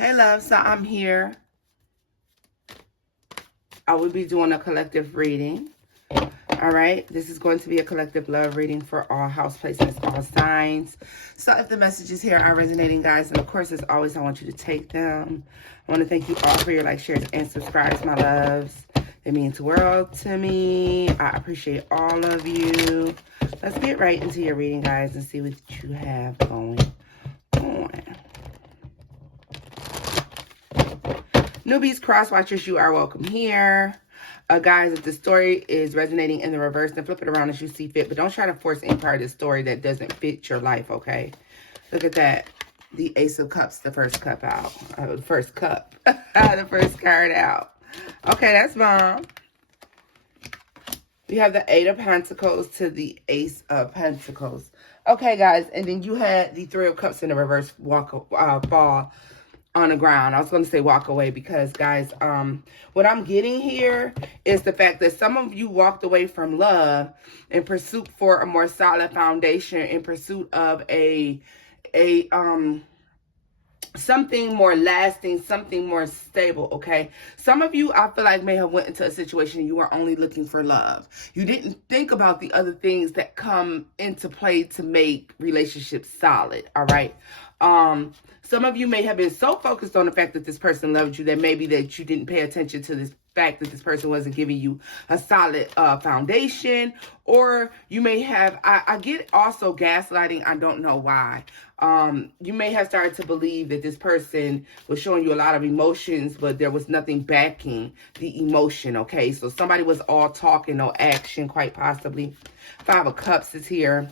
Hey, love. So I'm here. I will be doing a collective reading. All right. This is going to be a collective love reading for all house placements, all signs. So if the messages here are resonating, guys, and of course, as always, I want you to take them. I want to thank you all for your likes, shares, and subscribes, my loves. They mean the world to me. I appreciate all of you. Let's get right into your reading, guys, and see what you have going on. Newbies, cross watchers, you are welcome here. Guys, if the story is resonating in the reverse, then flip it around as you see fit. But don't try to force any part of the story that doesn't fit your life, okay? Look at that. The Ace of Cups, the first cup out. The first cup. The first card out. Okay, that's Mom. We have the Eight of Pentacles to the Ace of Pentacles. Okay, guys, and then you had the Three of Cups in the reverse fall on the ground. I was going to say walk away because, guys, what I'm getting here is the fact that some of you walked away from love in pursuit for a more solid foundation, in pursuit of something more lasting, something more stable, okay? Some of you, I feel like, may have went into a situation you were only looking for love. You didn't think about the other things that come into play to make relationships solid, all right? Some of you may have been so focused on the fact that this person loved you that maybe that you didn't pay attention to this fact that this person wasn't giving you a solid foundation. Or you may have, I get also gaslighting. I don't know why. You may have started to believe that this person was showing you a lot of emotions, but there was nothing backing the emotion, okay? So somebody was all talk and no action, quite possibly. Five of Cups is here.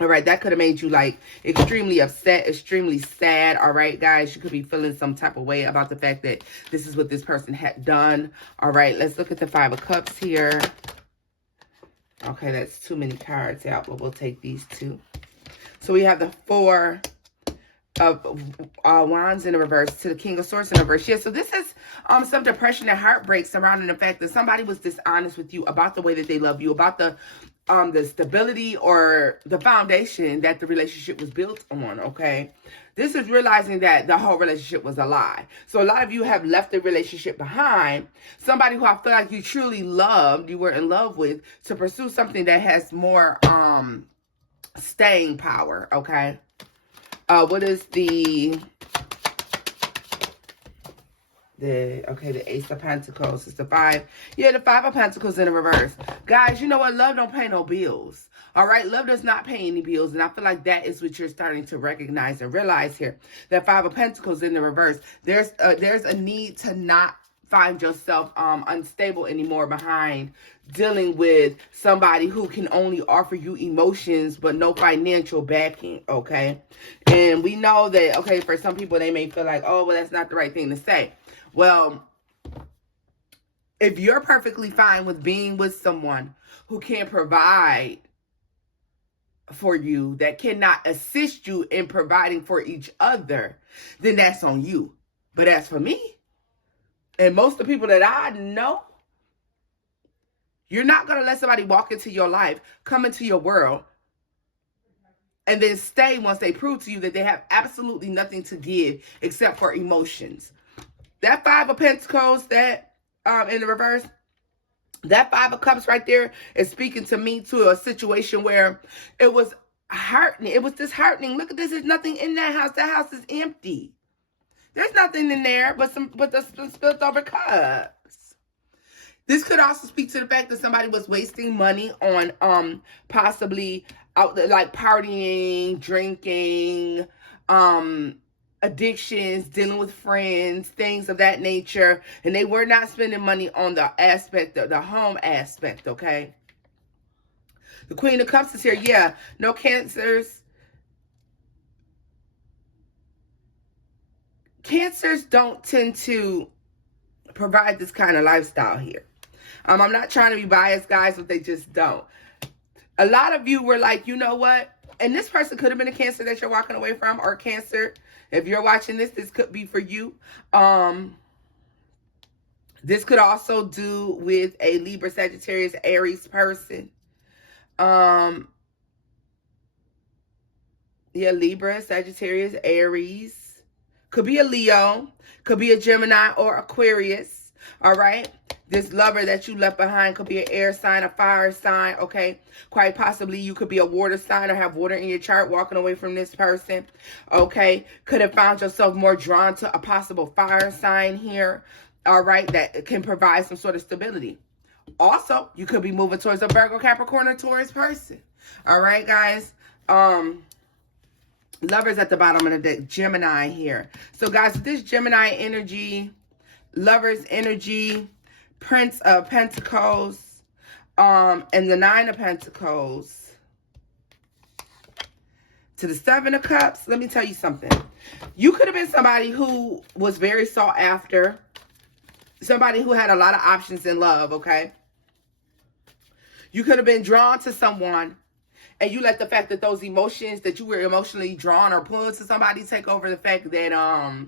All right, that could have made you, like, extremely upset, extremely sad. All right, guys, you could be feeling some type of way about the fact that this is what this person had done. All right, let's look at the Five of Cups here. Okay, that's too many cards out, but we'll take these two. So we have the Four of Wands in the reverse to the King of Swords in the reverse. Yeah, so this is some depression and heartbreak surrounding the fact that somebody was dishonest with you about the way that they love you, about the stability or the foundation that the relationship was built on, okay? This is realizing that the whole relationship was a lie. So a lot of you have left the relationship behind, somebody who I feel like you truly loved, you were in love with, to pursue something that has more staying power, okay? What is the Ace of Pentacles is the Five. Yeah, the Five of Pentacles in the reverse. Guys, you know what? Love don't pay no bills. All right? Love does not pay any bills. And I feel like that is what you're starting to recognize and realize here. That Five of Pentacles in the reverse. There's a need to not find yourself unstable anymore behind dealing with somebody who can only offer you emotions but no financial backing, okay? And we know that, okay, for some people, they may feel like, oh, well, that's not the right thing to say. Well, if you're perfectly fine with being with someone who can provide for you, that cannot assist you in providing for each other, then that's on you. But as for me, and most of the people that I know, you're not going to let somebody walk into your life, come into your world, and then stay once they prove to you that they have absolutely nothing to give except for emotions. That Five of Pentacles, that in the reverse, that Five of Cups right there is speaking to me to a situation where it was heartening. It was disheartening. Look at this. There's nothing in that house. That house is empty. There's nothing in there but the spilled over cups. This could also speak to the fact that somebody was wasting money on possibly out there, like partying, drinking, addictions, dealing with friends, things of that nature, and they were not spending money on the aspect of the home aspect, okay? The Queen of Cups is here. Yeah, no Cancers. Cancers don't tend to provide this kind of lifestyle here. I'm not trying to be biased, guys, but they just don't. A lot of you were like, you know what? And this person could have been a Cancer that you're walking away from, or Cancer. If you're watching this, this could be for you. This could also do with a Libra, Sagittarius, Aries person. Yeah, Libra, Sagittarius, Aries. Could be a Leo, could be a Gemini or Aquarius, all right? This lover that you left behind could be an air sign, a fire sign, okay? Quite possibly you could be a water sign or have water in your chart walking away from this person, okay? Could have found yourself more drawn to a possible fire sign here, all right, that can provide some sort of stability. Also, you could be moving towards a Virgo, Capricorn, or Taurus person, all right, guys? Lovers at the bottom of the deck, Gemini here. So, guys, with this Gemini energy, lovers energy, Prince of Pentacles, and the Nine of Pentacles to the Seven of Cups. Let me tell you something. You could have been somebody who was very sought after, somebody who had a lot of options in love, okay? You could have been drawn to someone, and you let the fact that those emotions that you were emotionally drawn or pulled to somebody take over the fact that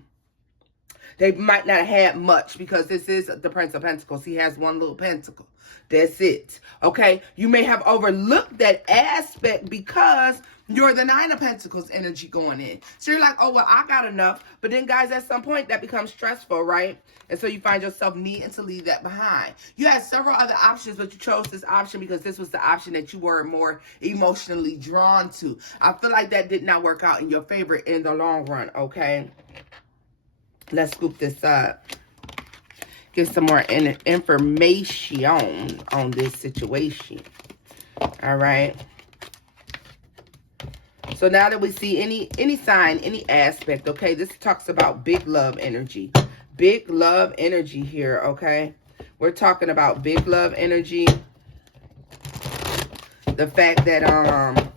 they might not have had much, because this is the Prince of Pentacles. He has one little pentacle. That's it. Okay? You may have overlooked that aspect because you're the Nine of Pentacles energy going in. So you're like, oh, well, I got enough. But then, guys, at some point, that becomes stressful, right? And so you find yourself needing to leave that behind. You had several other options, but you chose this option because this was the option that you were more emotionally drawn to. I feel like that did not work out in your favor in the long run, okay? Let's scoop this up. Get some more information on this situation. All right. So now that we see any sign, any aspect, okay, this talks about big love energy. Big love energy here, okay? We're talking about big love energy. The fact that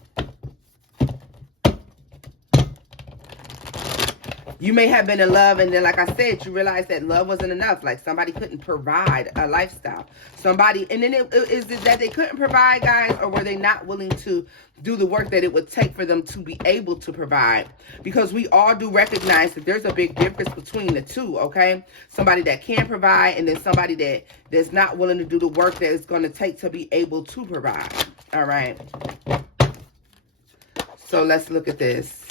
you may have been in love, and then, like I said, you realize that love wasn't enough. Like somebody couldn't provide a lifestyle. Somebody, and then is it that they couldn't provide, guys, or were they not willing to do the work that it would take for them to be able to provide? Because we all do recognize that there's a big difference between the two, okay? Somebody that can provide, and then somebody that's not willing to do the work that it's going to take to be able to provide. All right. So let's look at this.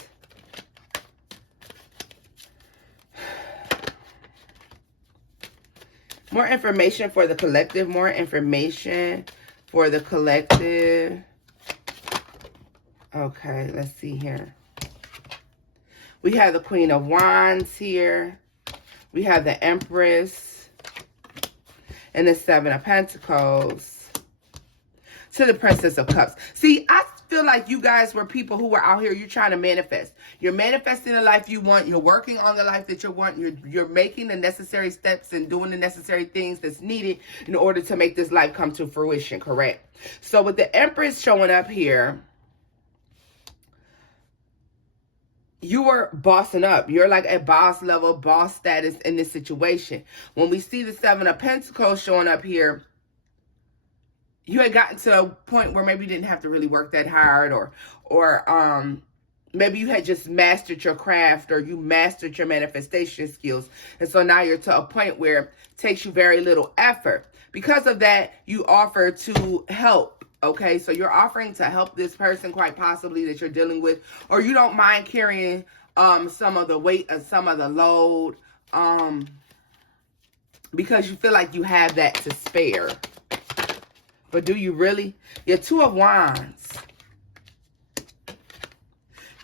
More information for the collective. More information for the collective. Okay, let's see here. We have the Queen of Wands here. We have the Empress. And the Seven of Pentacles. To the Princess of Cups. See, I feel like you guys were people who were out here, you're trying to manifest. You're manifesting the life you want. You're working on the life that you want. You're making the necessary steps and doing the necessary things that's needed in order to make this life come to fruition, correct? So with the Empress showing up here, you were bossing up. You're like at boss level, boss status in this situation. When we see the Seven of Pentacles showing up here, you had gotten to a point where maybe you didn't have to really work that hard, or maybe you had just mastered your craft, or you mastered your manifestation skills. And so now you're to a point where it takes you very little effort. Because of that, you offer to help. Okay, so you're offering to help this person, quite possibly, that you're dealing with, or you don't mind carrying some of the weight or some of the load because you feel like you have that to spare. But do you really? Your Two of Wands.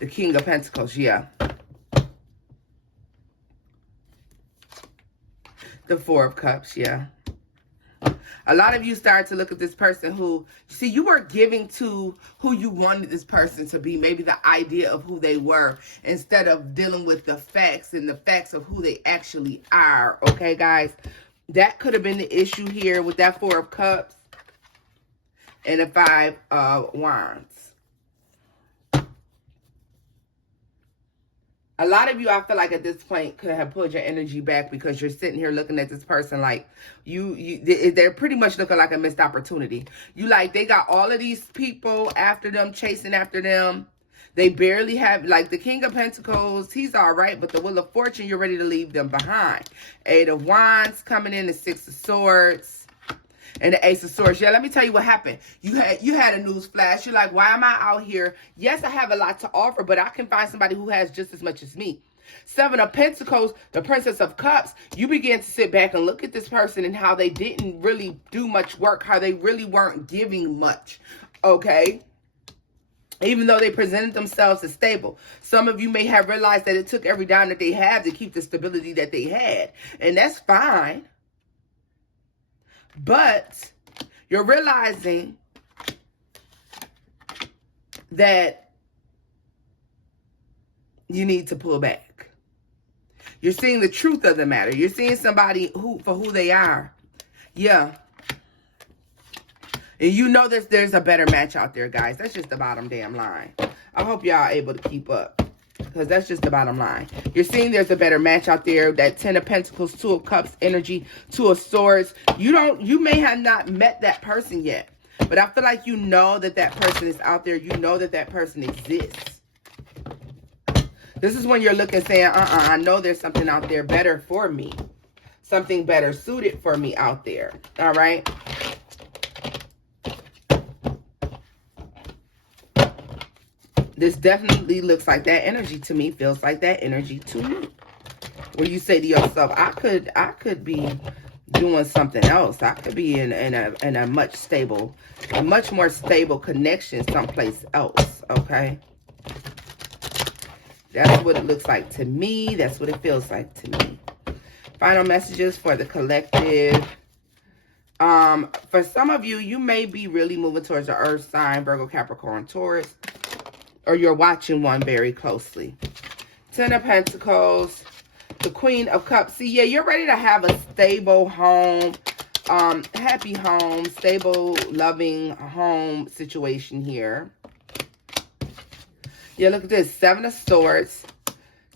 The King of Pentacles, yeah. The Four of Cups, yeah. A lot of you start to look at this person who, see, you were giving to who you wanted this person to be, maybe the idea of who they were, instead of dealing with the facts and the facts of who they actually are, okay, guys? That could have been the issue here with that Four of Cups and the Five of Wands. A lot of you, I feel like at this point, could have pulled your energy back because you're sitting here looking at this person like they're pretty much looking like a missed opportunity. They got all of these people after them, chasing after them. They barely have, like the King of Pentacles, he's all right, but the Wheel of Fortune, you're ready to leave them behind. Eight of Wands coming in, the Six of Swords. And the Ace of Swords. Yeah, let me tell you what happened. You had a news flash. You're like, why am I out here? Yes, I have a lot to offer, but I can find somebody who has just as much as me. Seven of Pentacles, the Princess of Cups, you begin to sit back and look at this person and how they didn't really do much work, how they really weren't giving much, okay? Even though they presented themselves as stable. Some of you may have realized that it took every dime that they had to keep the stability that they had. And that's fine. But you're realizing that you need to pull back. You're seeing the truth of the matter. You're seeing somebody for who they are. Yeah. And you know that there's a better match out there, guys. That's just the bottom damn line. I hope y'all are able to keep up, because that's just the bottom line. You're seeing there's a better match out there. That 10 of Pentacles, 2 of Cups energy, 2 of Swords. You may have not met that person yet, but I feel like you know that that person is out there. You know that that person exists. This is when you're looking, saying, I know there's something out there better for me. Something better suited for me out there. All right? This definitely looks like that energy to me. Feels like that energy to me. Where you say to yourself, I could be doing something else. I could be in a much more stable connection someplace else. Okay? That's what it looks like to me. That's what it feels like to me. Final messages for the collective. For some of you, you may be really moving towards the earth sign, Virgo, Capricorn, Taurus, or you're watching one very closely. 10 of Pentacles, the Queen of Cups. See, yeah, you're ready to have a stable home, happy home, stable, loving home situation here. Yeah, look at this. 7 of Swords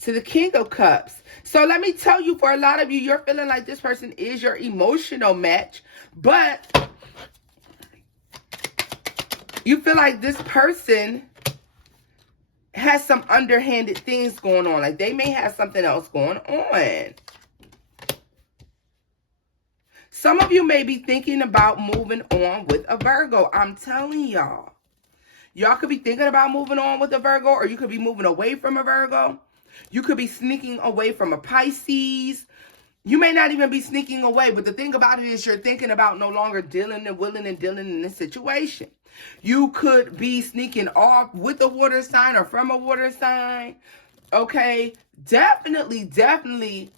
to the King of Cups. So let me tell you, for a lot of you, you're feeling like this person is your emotional match, but you feel like this person has some underhanded things going on. Like they may have something else going on. Some of you may be thinking about moving on with a Virgo. I'm telling y'all. Y'all could be thinking about moving on with a Virgo, or you could be moving away from a Virgo. You could be sneaking away from a Pisces. You may not even be sneaking away, but the thing about it is you're thinking about no longer dealing and willing and dealing in this situation. You could be sneaking off with a water sign or from a water sign. Okay, definitely.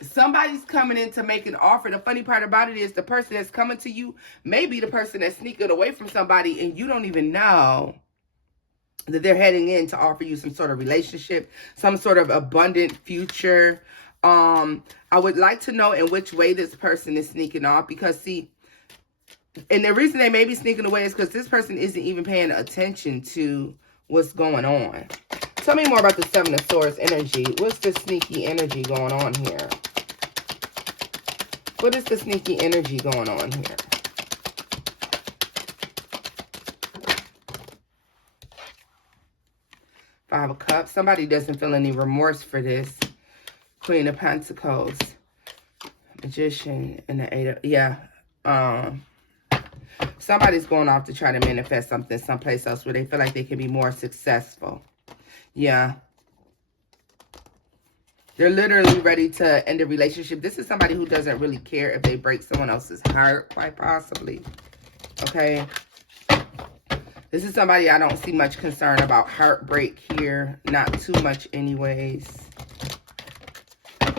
Somebody's coming in to make an offer. The funny part about it is the person that's coming to you may be the person that's sneaking away from somebody, and you don't even know that they're heading in to offer you some sort of relationship, some sort of abundant future. I would like to know in which way this person is sneaking off, because see, and the reason they may be sneaking away is because this person isn't even paying attention to what's going on. Tell me more about the 7 of Swords energy. What's the sneaky energy going on here? What is the sneaky energy going on here? Five of Cups. Somebody doesn't feel any remorse for this. Queen of Pentacles. Magician and the 8 of... Yeah. Somebody's going off to try to manifest something someplace else where they feel like they can be more successful. Yeah. They're literally ready to end a relationship. This is somebody who doesn't really care if they break someone else's heart, quite possibly. Okay. This is somebody I don't see much concern about heartbreak here. Not too much anyways. I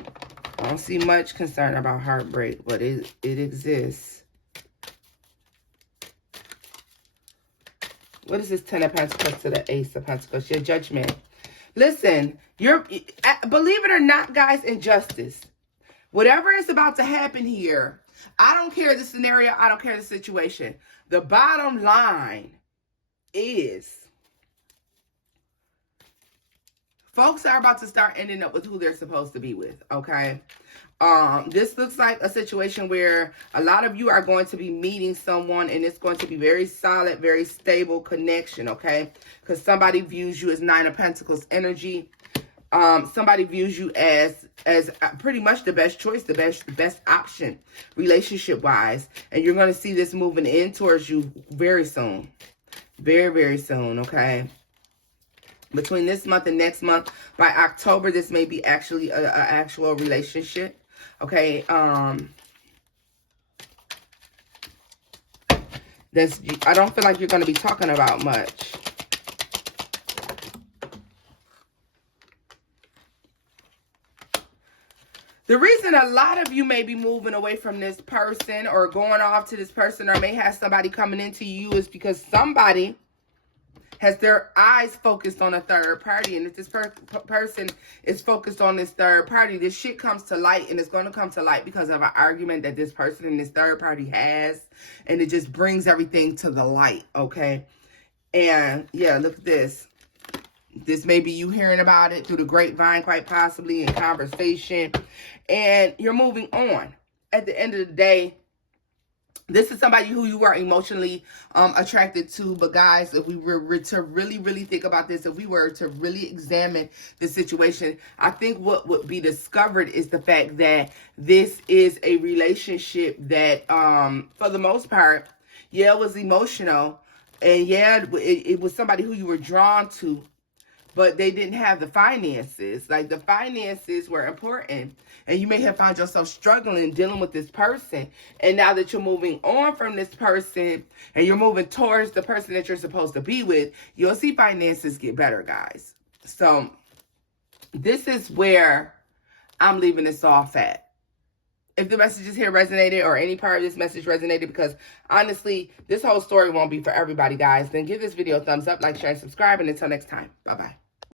don't see much concern about heartbreak, but it exists. What is this 10 of Pentacles to the Ace of Pentacles? Your judgment. Listen, believe it or not, guys, injustice. Whatever is about to happen here, I don't care the scenario, I don't care the situation. The bottom line is folks are about to start ending up with who they're supposed to be with, okay? This looks like a situation where a lot of you are going to be meeting someone, and it's going to be very solid, very stable connection, okay? Because somebody views you as 9 of Pentacles energy. Somebody views you as pretty much the best choice, the best option relationship-wise. And you're going to see this moving in towards you very soon. Very, very soon, okay? Between this month and next month, by October, this may be actually a actual relationship. Okay. I don't feel like you're going to be talking about much. The reason a lot of you may be moving away from this person or going off to this person or may have somebody coming into you is because somebody has their eyes focused on a third party. And if this person is focused on this third party, this shit comes to light, and it's going to come to light because of an argument that this person and this third party has. And it just brings everything to the light, okay? And yeah, look at this. This may be you hearing about it through the grapevine, quite possibly in conversation. And you're moving on. At the end of the day, this is somebody who you are emotionally attracted to. But guys, if we were to really, really think about this, if we were to really examine the situation, I think what would be discovered is the fact that this is a relationship that, for the most part, yeah, it was emotional. And yeah, it was somebody who you were drawn to. But they didn't have the finances. Like, the finances were important. And you may have found yourself struggling dealing with this person. And now that you're moving on from this person and you're moving towards the person that you're supposed to be with, you'll see finances get better, guys. So this is where I'm leaving this off at. If the messages here resonated or any part of this message resonated, because honestly, this whole story won't be for everybody, guys, then give this video a thumbs up, like, share, and subscribe. And until next time, bye-bye.